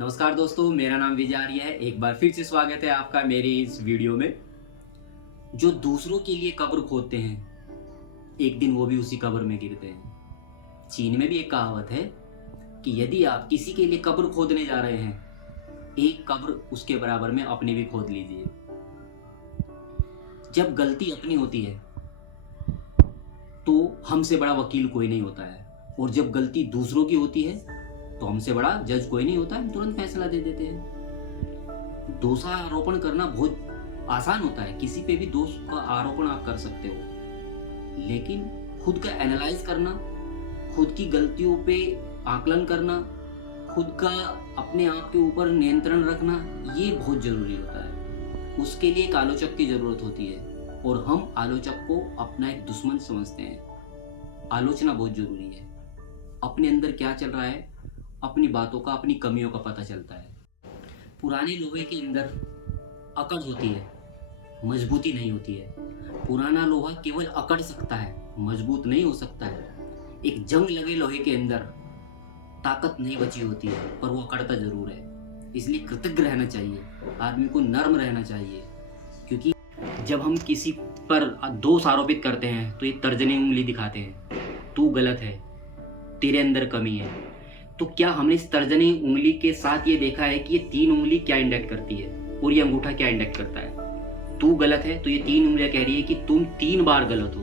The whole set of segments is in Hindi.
नमस्कार दोस्तों, मेरा नाम विजय आर्य है। एक बार फिर से स्वागत है आपका मेरी इस वीडियो में। जो दूसरों के लिए कब्र खोदते हैं, एक दिन वो भी उसी कब्र में गिरते हैं। चीन में भी एक कहावत है कि यदि आप किसी के लिए कब्र खोदने जा रहे हैं, एक कब्र उसके बराबर में अपनी भी खोद लीजिए। जब गलती अपनी होती है तो हमसे बड़ा वकील कोई नहीं होता है, और जब गलती दूसरों की होती है तो हमसे बड़ा जज कोई नहीं होता है, हम तुरंत फैसला दे देते हैं। दोषारोपण करना बहुत आसान होता है, किसी पे भी दोष का आरोपण आप कर सकते हो, लेकिन खुद का एनालाइज करना, खुद की गलतियों पे आकलन करना, खुद का अपने आप के ऊपर नियंत्रण रखना, ये बहुत जरूरी होता है। उसके लिए एक आलोचक की जरूरत होती है, और हम आलोचक को अपना एक दुश्मन समझते हैं। आलोचना बहुत जरूरी है। अपने अंदर क्या चल रहा है, अपनी बातों का, अपनी कमियों का पता चलता है। पुराने लोहे के अंदर अकड़ होती है, मजबूती नहीं होती है। पुराना लोहा केवल अकड़ सकता है, मजबूत नहीं हो सकता है। एक जंग लगे लोहे के अंदर ताकत नहीं बची होती है, पर वो अकड़ता जरूर है। इसलिए कृतज्ञ रहना चाहिए, आदमी को नर्म रहना चाहिए, क्योंकि जब हम किसी पर दोष आरोपित करते हैं तो ये तर्जनी उंगली दिखाते हैं, तू गलत है, तेरे अंदर कमी है। तो क्या हमने इस तर्जनी उंगली के साथ ये देखा है कि ये तीन उंगली क्या इंडेक्ट करती है और ये अंगूठा क्या इंडेक्ट करता है? तू गलत है तो ये तीन उंगलियां कह रही है कि तुम 3 बार गलत हो,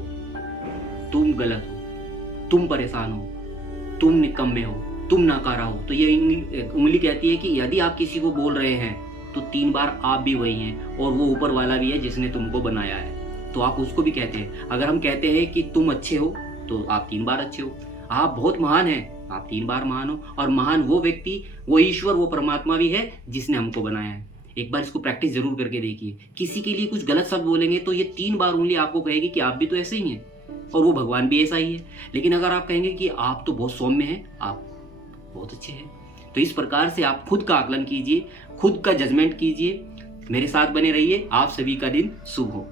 तुम गलत हो, तुम परेशान हो, तुम निकम्मे हो, तुम नाकारा हो। तो ये उंगली कहती है कि यदि आप किसी को बोल रहे हैं तो 3 बार आप भी वही हैं, और वो ऊपर वाला भी है जिसने तुमको बनाया है, तो आप उसको भी कहते हैं। अगर हम कहते हैं कि तुम अच्छे हो तो आप 3 बार अच्छे हो, आप बहुत महान हैं, आप 3 बार महान हो, और महान वो व्यक्ति, वो ईश्वर, वो परमात्मा भी है जिसने हमको बनाया है। एक बार इसको प्रैक्टिस जरूर करके देखिए। किसी के लिए कुछ गलत शब्द बोलेंगे तो ये 3 बार उंगली आपको कहेगी कि आप भी तो ऐसे ही हैं, और वो भगवान भी ऐसा ही है। लेकिन अगर आप कहेंगे कि आप तो बहुत सौम्य हैं, आप बहुत अच्छे हैं, तो इस प्रकार से आप खुद का आकलन कीजिए, खुद का जजमेंट कीजिए। मेरे साथ बने रहिए। आप सभी का दिन शुभ हो।